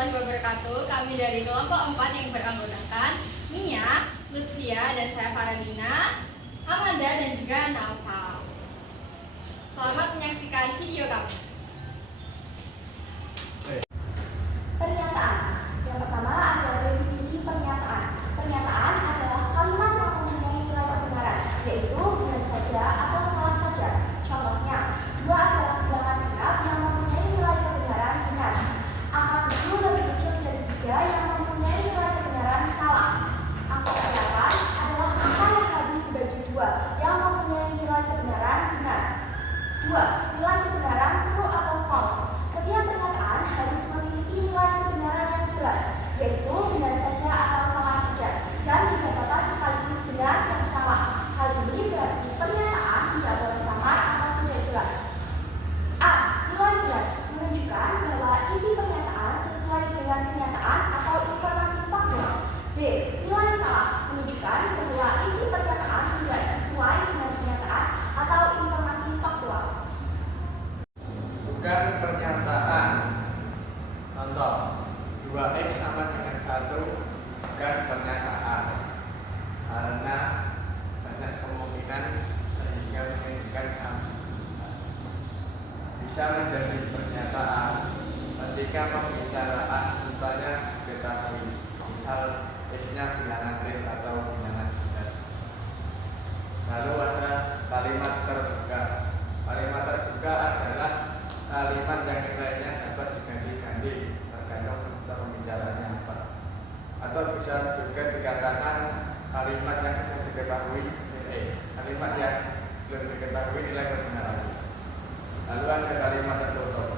warahmatullahi wabarakatuh. Kami dari kelompok 4 yang beranggotakan Nia, Lutfia, dan saya Faradina, Amanda, dan juga Naufal. Selamat menyaksikan video kami. Pernyataan. Yang pertama adalah definisi pernyataan. Pernyataan adalah kalimat yang mempunyai nilai kebenaran, yaitu benar saja atau salah saja. Contohnya, 2 adalah bilangan genap yang mempunyai nilai kebenaran benar. Angka 7 lebih kecil dari 3 yang mempunyai nilai kebenaran salah. Angka 8 adalah angka yang habis dibagi 2 yang mempunyai nilai kebenaran benar. 2. Nilai kebenaran true atau false. Setiap pernyataan harus memiliki nilai kebenaran yang jelas, yaitu benar saja atau salah saja, dan tidak dapat sekaligus benar dan salah. Hal ini berarti pernyataan tidak boleh samar atau tidak jelas. A. Nilai benar menunjukkan bahwa isi pernyataan sesuai dengan kenyataan atau informasi faktual. B. Nilai salah menunjukkan bahwa isi pernyataan tidak sesuai dengan kenyataan atau informasi faktual. Bukan pernyataan. Contoh, 2x sama dengan 1 bukan pernyataan, karena banyak kemungkinan sehingga menimbulkan ambiguitas. Bisa menjadi pernyataan ketika pembicaraan sebenarnya diketahui, misal x-nya bilangan real atau bilangan benar. Lalu ada kalimat terbuka. Kalimat terbuka adalah kalimat yang nilainya dapat diganti-ganti tergantung seputar pembicaraannya apa. Atau bisa juga dikatakan kalimat yang sudah diketahui kalimat yang belum diketahui nilai kebenarannya. Lalu ada kalimat tertutup,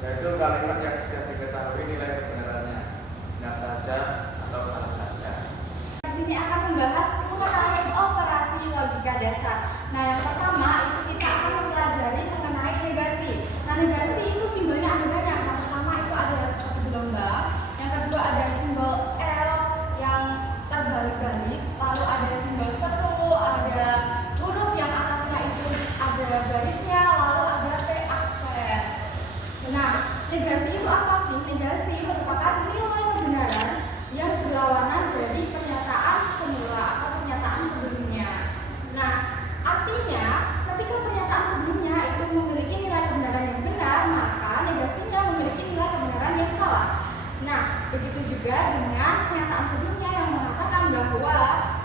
yaitu kalimat yang sudah diketahui nilai kebenarannya, benar saja atau salah saja. Di sini akan membahas mengenai operasi logika dasar. Nah, yang pertama itu kita akan mempelajari mengenai negasi. Nah, negasi itu simbolnya ada banyak. Yang pertama itu adalah seperti gelombang. Yang kedua ada simbol L yang terbalik-balik. Lalu ada simbol seru, ada huruf yang atasnya itu ada garisnya, lalu ada P aksen. Nah, negasi itu apa sih? Negasi merupakan nilai kebenaran yang berlawanan dari pernyataan semula atau pernyataan sebelumnya. Nah, artinya ketika pernyataan sebelumnya itu memiliki nilai kebenaran yang benar, maka negasinya memiliki nilai kebenaran yang salah. Nah, begitu juga dengan pernyataan sebelumnya yang mengatakan bahwa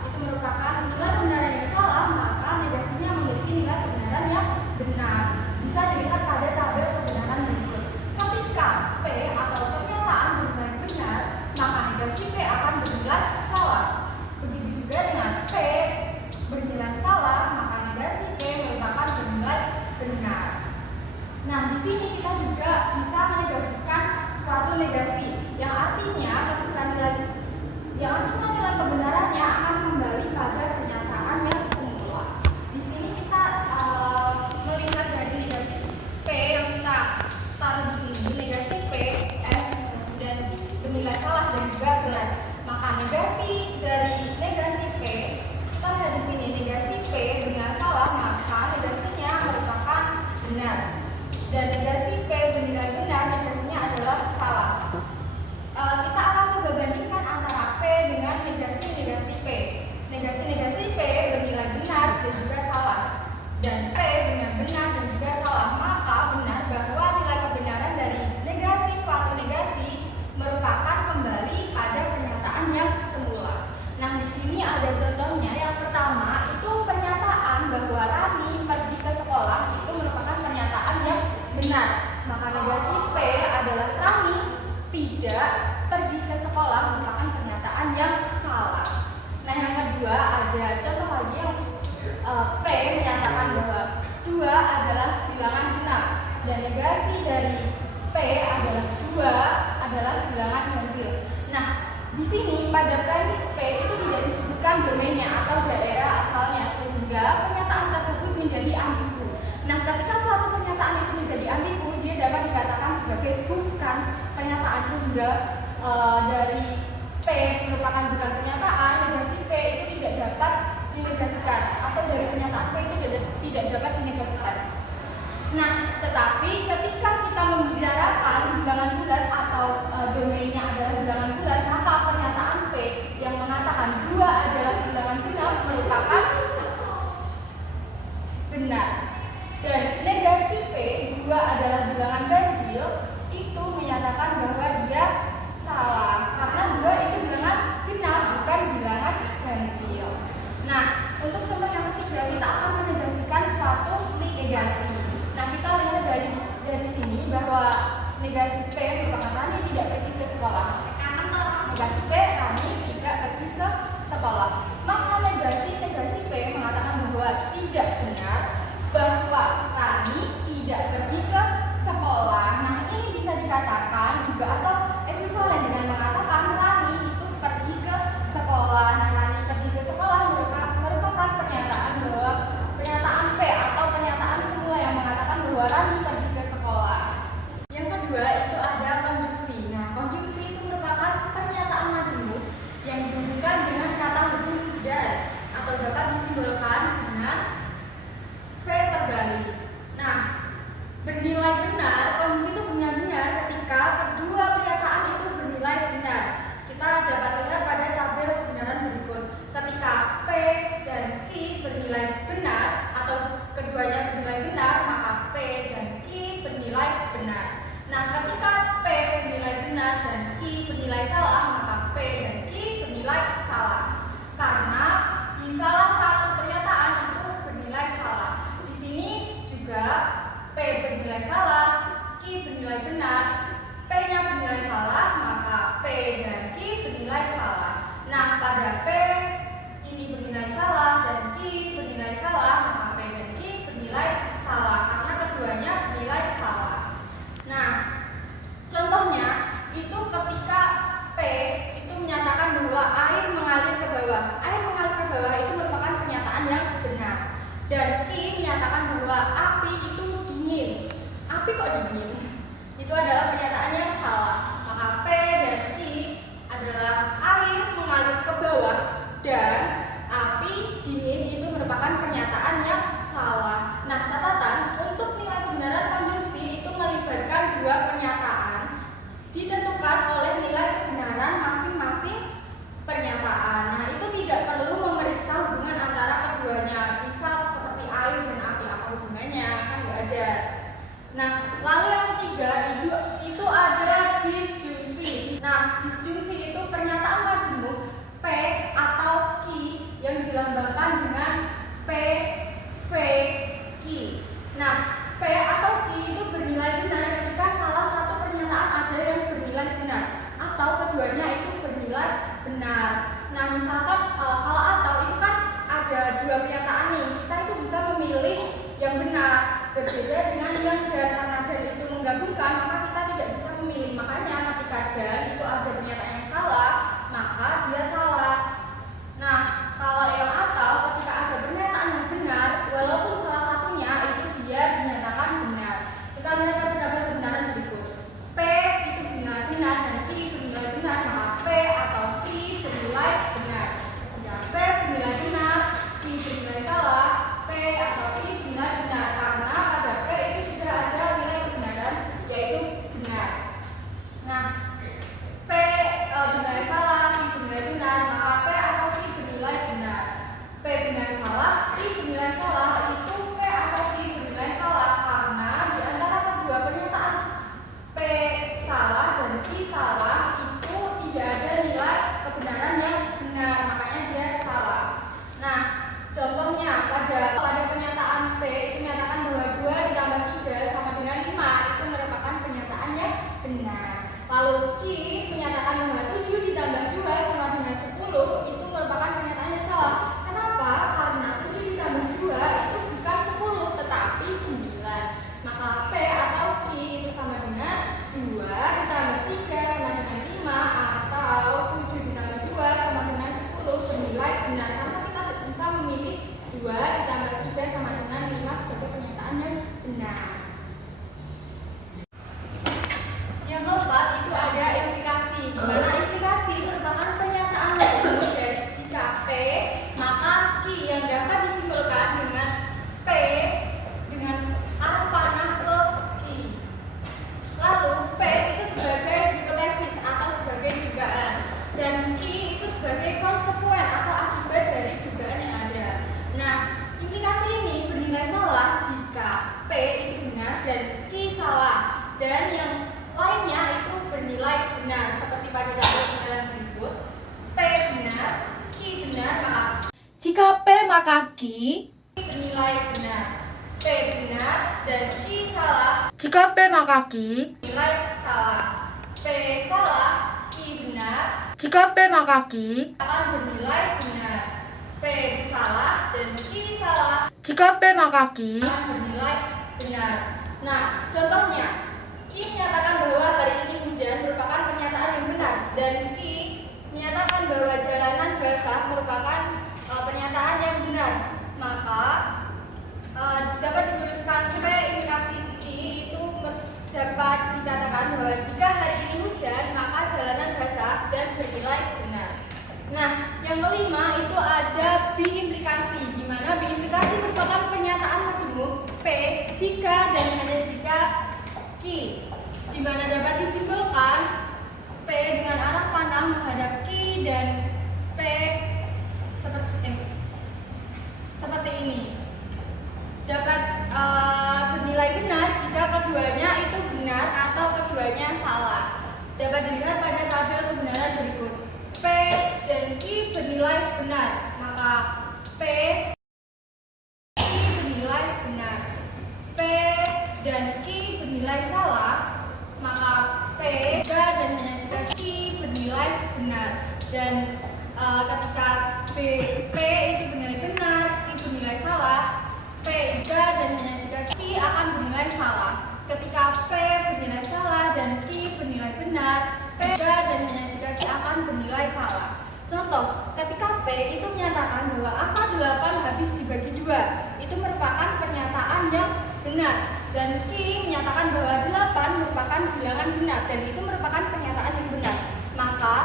itu merupakan nilai kebenaran yang salah, maka negasinya memiliki nilai kebenaran yang benar. Bisa dilihat pada tabel kebenaran berikut. Ketika P atau pernyataan bernilai benar, maka negasi P akan bernilai salah. Begitu juga dengan P bernilai salah, maka negasi P merupakan bernilai benar. Nah, di sini kita juga bisa menegasikan suatu negasi yang artinya nilai kebenarannya akan kembali pada pernyataan yang semula. Di sini kita melihat dari negasi P yang kita taruh di sini, negasi P S dan bernilai salah dan juga benar. Maka negasi dari negasi P, kita lihat di sini negasi P bernilai salah, maka negasinya merupakan benar. Dan negasi P bernilai benar, negasinya adalah salah. Kita akan coba bandingkan antara P dengan negasi-negasi P. Negasi-negasi P bernilai benar dan juga salah, dan P bernilai benar dan juga salah. Maka benar bahwa nilai kebenaran dari negasi suatu negasi merupakan kembali pada pernyataan yang semula. Nah, di sini ada contohnya. Yang pertama itu pernyataan bahwa Rani pergi ke sekolah itu merupakan pernyataan yang benar. Maka negasi P adalah Rani tidak pergi ke sekolah merupakan pernyataan yang salah. Nah, yang kedua ada contoh lagi yang P menyatakan bahwa 2 adalah bilangan genap dan negasi dari P adalah 2 adalah bilangan ganjil. Nah, di sini pada premis P itu tidak disebutkan domainnya atau daerah asalnya, sehingga pernyataan tersebut menjadi ambigu. Nah, ketika suatu pernyataan itu menjadi ambigu, dia dapat dikatakan sebagai bukan pernyataan, sehingga dari P merupakan bukan pernyataan, negasi P itu tidak dapat dinegasikan, atau dari pernyataan P itu tidak dapat dinegasikan. Nah, tetapi ketika kita membicarakan bilangan bulat atau domainnya adalah bilangan bulat, maka pernyataan P yang mengatakan 2 adalah bilangan genap merupakan benar. Dan negasi P 2 adalah bilangan ganjil itu menyatakan bahwa dia salah, karena 2 itu bilangan genap bukan bilangan ganjil. Nah, untuk contoh yang ketiga kita akan menegasikan suatu negasi. Nah, kita lihat dari sini bahwa negasi P merupakan Rani tidak pergi ke sekolah. Negasi P, Rani tidak pergi ke sekolah. Maka negasi P mengatakan bahwa tidak benar bahwa Rani tidak pergi ke sekolah. Nah, ini bisa dikatakan juga atau ekuivalen dengan mengatakan Rani itu pergi ke sekolah. Nah, Rani pergi ke sekolah merupakan pernyataan bahwa pernyataan P atau pernyataan semua yang mengatakan bahwa Rani pergi ke sekolah. Yang kedua itu ada konjungsi. Nah, konjungsi itu merupakan pernyataan majemuk yang dihubungkan dengan kata hubung dan atau dapat disimbolkan dengan V terbalik. Nah, bernilai benar, konjungsi itu benar-benar ketika kedua pernyataan itu bernilai benar. Kita dapat lihat pada tabel kebenaran berikut. Ketika P dan Q bernilai benar atau keduanya bernilai benar, maka P dan Q bernilai benar. Nah, ketika P bernilai benar dan Q bernilai salah, maka P dan Q bernilai salah. Karena di salah satu pernyataan itu bernilai salah. Di sini juga P bernilai salah, Q bernilai benar. P-nya bernilai salah, maka P dan Q bernilai salah. Nah, pada P ini bernilai salah dan Q bernilai salah, maka P dan Q bernilai salah karena keduanya bernilai salah. Nah, contohnya itu ketika P itu menyatakan bahwa air mengalir ke bawah. Air mengalir ke bawah itu merupakan pernyataan yang benar. Dan Q menyatakan bahwa api itu dingin. Api kok dingin? Itu adalah pernyataan yang salah. Maka P dan Q adalah air mengalir ke bawah dan api dingin itu merupakan pernyataan yang salah. Nah, catatan untuk nilai kebenaran konjungsi itu melibatkan dua pernyataan ditentukan oleh nilai kebenaran masing-masing pernyataan. Nah, itu tidak perlu memeriksa hubungan antara keduanya. Misal seperti air dan api, apa hubungannya? Kan nggak ada. Nah, lalu yang ketiga itu ada disjungsi. Nah, disjungsi itu pernyataan majemuk P atau Q yang dilambangkan dengan P, V, Q. Nah, P atau Q itu bernilai benar ketika salah satu pernyataan ada yang bernilai benar atau keduanya itu bernilai benar. Nah, misalkan kalau atau itu kan ada dua pernyataan nih, kita itu bisa memilih yang benar berbeda dengan yang dan. Karena dan itu menggabungkan, maka kita tidak bisa memilih. Makanya ketika dan itu ada pernyataan yang salah, maka dia salah. Nah, kalau yang atau ketika ada pernyataan yang benar, walaupun salah satunya itu dia dinyatakan benar. Kita lihat pada kebenaran berikut. P itu bernilai benar dan Q bernilai benar, maka P atau Q bernilai benar. Jika P bernilai benar, Q bernilai salah, P atau Q bernilai benar karena pada P itu sudah ada nilai kebenaran yaitu benar. Nah, P bernilai salah, Q bernilai benar, maka P atau Q bernilai benar. P bernilai salah, Q bernilai salah, itu P atau Q bernilai salah karena di antara kedua pernyataan P salah dan Q salah itu tidak ada nilai kebenaran yang benar, makanya dia salah. Nah, contohnya pada pernyataan P itu menyatakan bahwa 2 ditambah 3 sama dengan 5 itu merupakan pernyataan yang benar. Lalu Q menyatakan bahwa 7 ditambah 2 sama dengan 10 itu merupakan pernyataan yang salah. Kenapa? Karena 7 ditambah 2 itu bukan 10 tetapi 9. Maka P atau Q itu sama dengan 2 ditambah 3 sama dengan 5 atau 7 ditambah 2 sama dengan 10 bernilai benar. Karena kita bisa memilih 2 ditambah 3 sama dengan 5 sebagai pernyataan yang benar. Yang keempat itu ada implikasi. Di mana implikasi merupakan pernyataan majemuk dari jika P, maka Q yang dapat disimpulkan dengan P dengan arah panah ke Q. Lalu P itu sebagai hipotesis Jika P maka Q bernilai benar. P benar dan Q salah. Jika P maka Q Nilai salah. P salah, Q benar. Jika P maka Q Akan bernilai benar. P salah dan Q salah. Jika P maka Q Akan bernilai benar. Nah, contohnya, Q menyatakan bahwa hari ini hujan merupakan pernyataan yang benar dan Q menyatakan bahwa jalanan basah merupakan pernyataan yang benar. Maka dapat dituliskan P implikasi Q itu dapat dikatakan bahwa jika hari ini hujan maka jalanan basah dan bernilai benar. Nah, yang kelima itu ada B implikasi, di mana B implikasi merupakan pernyataan majemuk P jika dan hanya jika Q, di mana dapat disimpulkan P dengan arah panah menghadap Q dan P seperti ini. Dapat bernilai benar jika keduanya itu benar atau keduanya salah. Dapat dilihat pada tabel kebenaran berikut. P dan Q bernilai benar, maka P bernilai benar. P dan Q bernilai salah, maka P jika dan hanya jika Q bernilai benar. Dan ketika P itu bernilai benar, Q bernilai salah, P jika dan hanya jika Q akan bernilai salah. Ketika P bernilai salah dan Q bernilai benar, P jika dan hanya jika Q akan bernilai salah. Contoh, ketika P itu menyatakan bahwa angka 8 habis dibagi 2, itu merupakan pernyataan yang benar. Dan Q menyatakan bahwa 8 merupakan bilangan benar dan itu merupakan pernyataan yang benar. Maka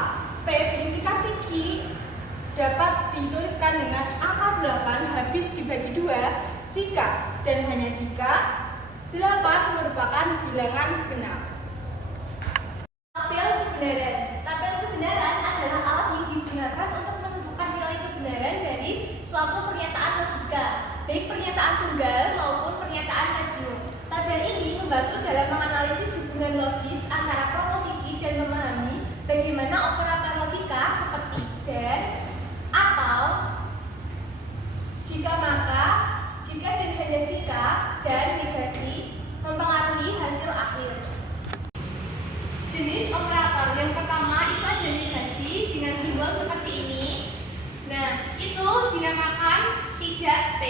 P implikasi Q dapat dituliskan dengan angka 8 habis dibagi 2 jika dan hanya jika 8 merupakan bilangan benar. Tabel kebenaran. Tabel kebenaran adalah alat yang digunakan untuk menentukan nilai kebenaran dari suatu pernyataan logika, baik pernyataan tunggal maupun pernyataan majemuk. Tabel ini membantu dalam menganalisis hubungan logis antara proposisi dan memahami bagaimana operator logika seperti dan, atau, jika maka, jika dan hanya jika, dan negasi mempengaruhi hasil akhir. Jenis operator yang pertama itu ada negasi dengan simbol seperti ini. Nah, itu dinamakan tidak P.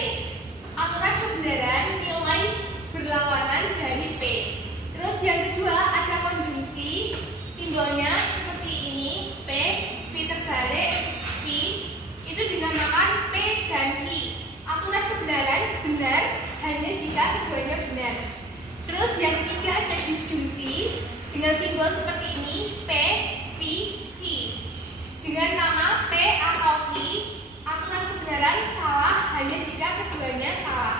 Aturan kebenaran nilai berlawanan dari P. Terus yang kedua ada konjungsi, simbolnya seperti ini, P, V terbalik, Q. Itu dinamakan P dan Q. Aturan kebenaran benar hanya jika keduanya benar. Terus yang ketiga ada disjungsi dengan simbol seperti ini, P, V, Q. Dengan nama P atau Q, aturan kebenaran salah hanya jika keduanya salah.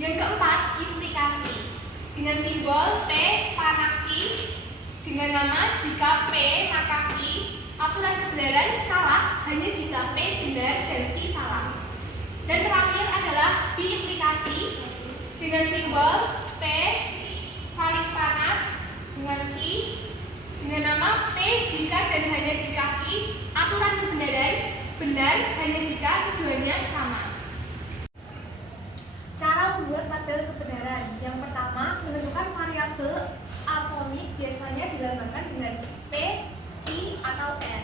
Yang keempat, implikasi dengan simbol P panah Q. Dengan nama jika P maka Q, aturan kebenaran salah hanya jika P benar dan Q salah. Dan terakhir adalah biimplikasi dengan simbol P saling panah dengan Q, dengan nama P jika dan hanya jika Q, aturan kebenaran benar hanya jika keduanya sama. Cara membuat tabel kebenaran. Yang pertama, menentukan variabel atomik biasanya dilambangkan dengan P, Q, atau R.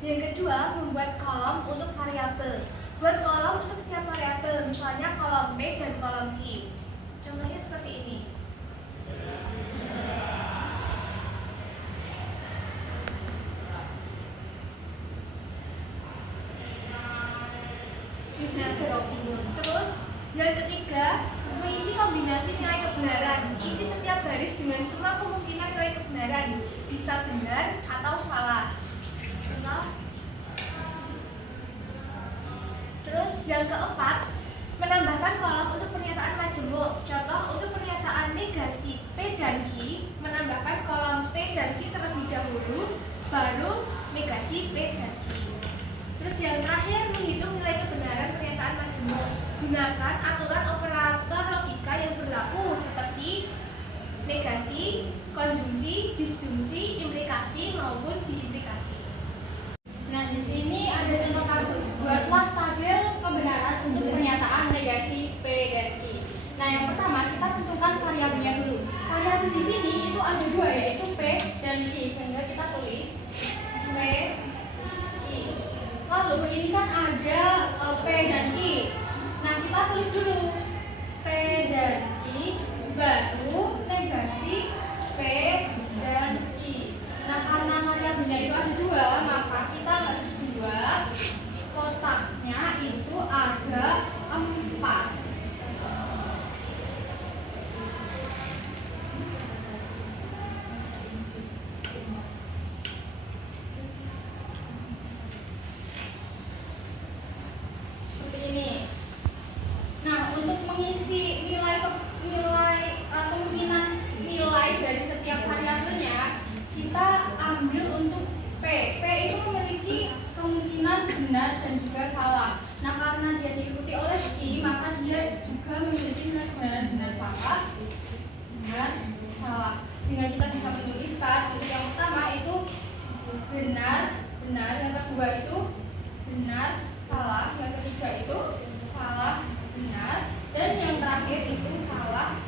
Yang kedua, membuat kolom untuk variabel. Buat kolom untuk setiap variabel, misalnya kolom P dan kolom Q. Contohnya seperti ini. Terus, yang ketiga, mengisi kombinasi nilai kebenaran. Isi setiap baris dengan semua kemungkinan nilai kebenaran, bisa benar atau salah. Contoh. Terus yang keempat, menambahkan kolom untuk pernyataan majemuk. Contoh, untuk pernyataan negasi P dan Q, menambahkan kolom P dan Q terlebih dahulu, baru negasi P dan Q. Terus yang terakhir, menghitung nilai kebenaran pernyataan majemuk. Gunakan aturan operator logika yang berlaku seperti negasi, konjungsi, disjungsi, implikasi maupun biimplikasi. Nah, di sini ada contoh kasus. Buatlah tabel kebenaran. ada dua, yaitu P dan Q, sehingga kita tulis P, Q. Lalu ini kan ada P dan Q. Nah, kita tulis dulu P dan Q, baru negasi P dan Q. Nah, karena variabelnya itu ada dua, maka kita harus buat kotaknya itu ada 4. Ini. Nah, untuk mengisi kemungkinan nilai dari setiap variabelnya, kita ambil untuk P. P itu memiliki kemungkinan benar dan juga salah. Nah, karena dia diikuti oleh Q, maka dia juga memiliki benar salah, benar salah. Sehingga kita bisa menuliskan untuk yang pertama itu benar, yang kedua itu benar, salah, yang ketiga itu salah, benar, dan yang terakhir itu salah.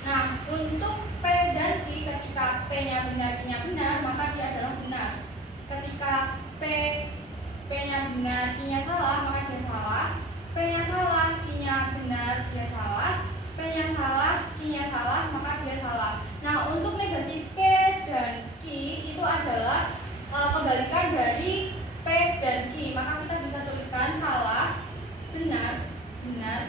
Nah, untuk P dan Q, ketika P-nya benar, Q-nya benar, maka dia adalah benar. Ketika P-nya benar, Q-nya salah, maka dia salah. P-nya salah, Q-nya benar, dia salah. P-nya salah, Q-nya salah, maka dia salah. Nah, untuk negasi P dan Q itu adalah kebalikan dari P dan Q, maka kita bisa tuliskan salah, benar, benar.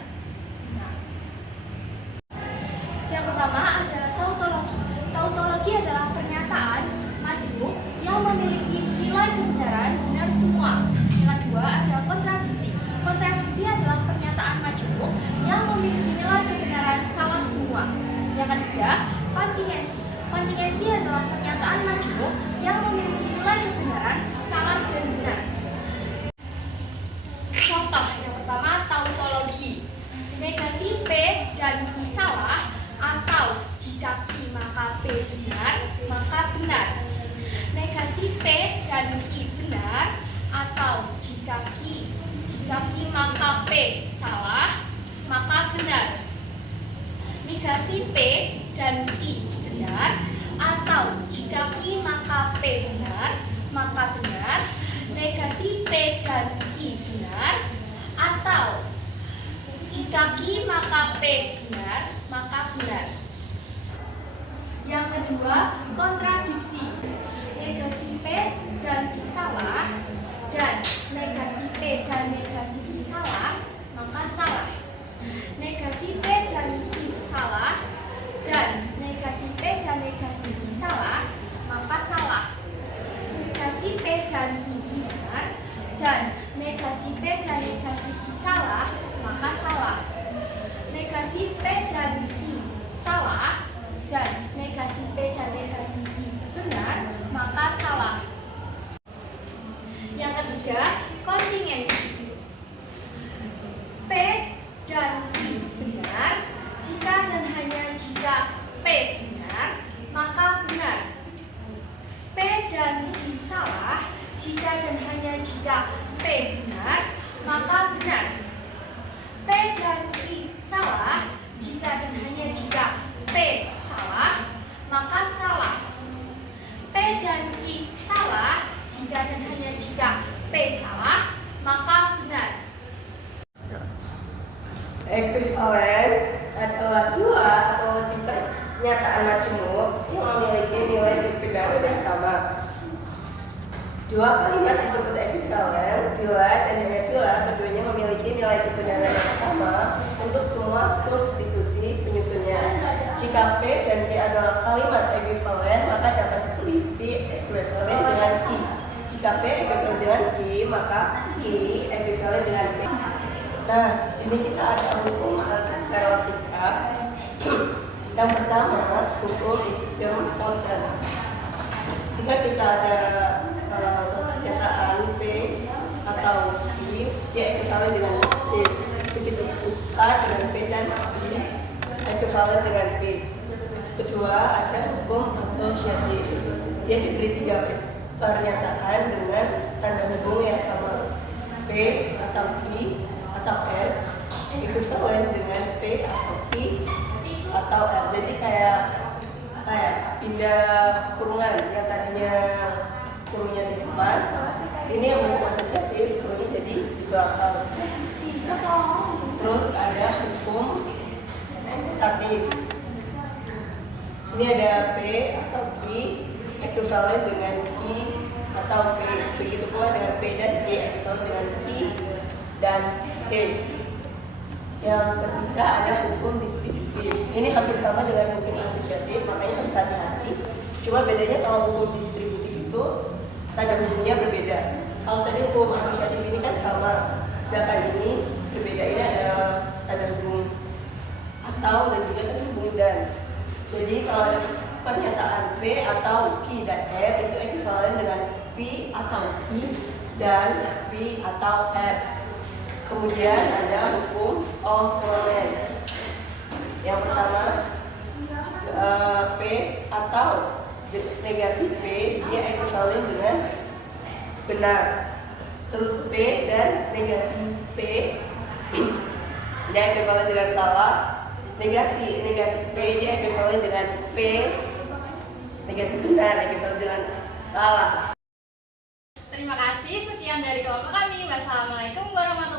Yang pertama ada tautologi. Tautologi adalah pernyataan majmuk yang memiliki nilai kebenaran benar semua. Yang kedua ada kontradiksi. Kontradiksi adalah pernyataan majmuk yang memiliki nilai kebenaran salah semua. Yang ketiga, kontingensi. Kontingensi adalah pernyataan majmuk yang memiliki nilai kebenaran salah dan benar. Contoh yang pertama tautologi. Negasi P dan Q salah, atau jika Q maka P benar, maka benar. Negasi P dan Q benar, atau jika Q maka P salah, maka benar. Negasi P dan Q benar, atau jika Q maka P benar, maka benar. Negasi P dan Q benar, atau jika Q maka P benar, maka benar. Yang kedua, kontradiksi. Negasi P dan Q salah, dan negasi P dan negasi Q salah, maka salah. Negasi P dan Q salah, dan negasi P dan negasi Q salah, maka salah. Negasi P dan Q benar, dan negasi P dan negasi Q salah, maka salah. Negasi P dan Q salah, dan negasi P dan negasi Q benar, maka salah. Yang ketiga, kontingensi. P dan Q benar jika dan hanya jika P benar, maka benar. P dan Q salah jika dan hanya jika P benar, maka benar. P dan Q salah jika dan hanya jika P salah, maka salah. P dan Q salah jika dan hanya jika P salah, maka benar. Ekuivalen adalah dua atau lebih pernyataan majmuk yang memiliki nilai kebenaran yang sama. Dua kalimat disebut ekuivalen bila dan hanya bila keduanya memiliki nilai kebenaran yang sama untuk semua substitusi penyusunnya. Jika P dan Q adalah kalimat ekuivalen, maka dapat ditulis P ekuivalen dengan Q. Jika P ekuivalen dengan Q, maka Q ekuivalen dengan P. Nah, di sini kita ada hukum algebraika. Yang pertama, hukum idempoten. Jika kita ada suatu pernyataan P atau Q, dia ekuivalen dengan P. Begitu pula dengan P dan Q ekuivalen dengan P. Kedua, ada hukum asosiatif. Dia diberi 3 pernyataan dengan tanda hubung yang sama. P atau Q atau R ekuivalen dengan P atau Q atau R. Jadi kayak apa ya, pindah kurungan yang tadinya kurungnya di depan, ini yang hukum asosiatif kurungnya jadi di belakang. Terus ada hukum mutatif. Ini ada P atau Q ekuivalen dengan Q atau P. Begitu pula dengan P dan Q ekuivalen dengan Q dan T. Yang ketiga ada hukum distributif. Ini hampir sama dengan hukum asosiatif, makanya harus hati-hati. Cuma bedanya kalau hukum distributif itu tanda hubungnya berbeda. Kalau tadi hukum asosiatif ini kan sama, sedangkan ini berbeda. Ini ada tanda hubung atau dan juga tanda hubung dan. Jadi kalau ada pernyataan P atau Q dan R itu ekuivalen dengan P atau Q dan P atau R. Kemudian ada hukum komplement. Yang pertama P atau negasi P dia ekuivalen dengan benar. Terus P dan negasi P dia ekuivalen dengan salah. Negasi P dia ekuivalen dengan P. Negasi benar ekuivalen dengan salah. Terima kasih, sekian dari kelompok kami. Wassalamualaikum warahmatullahi wabarakatuh.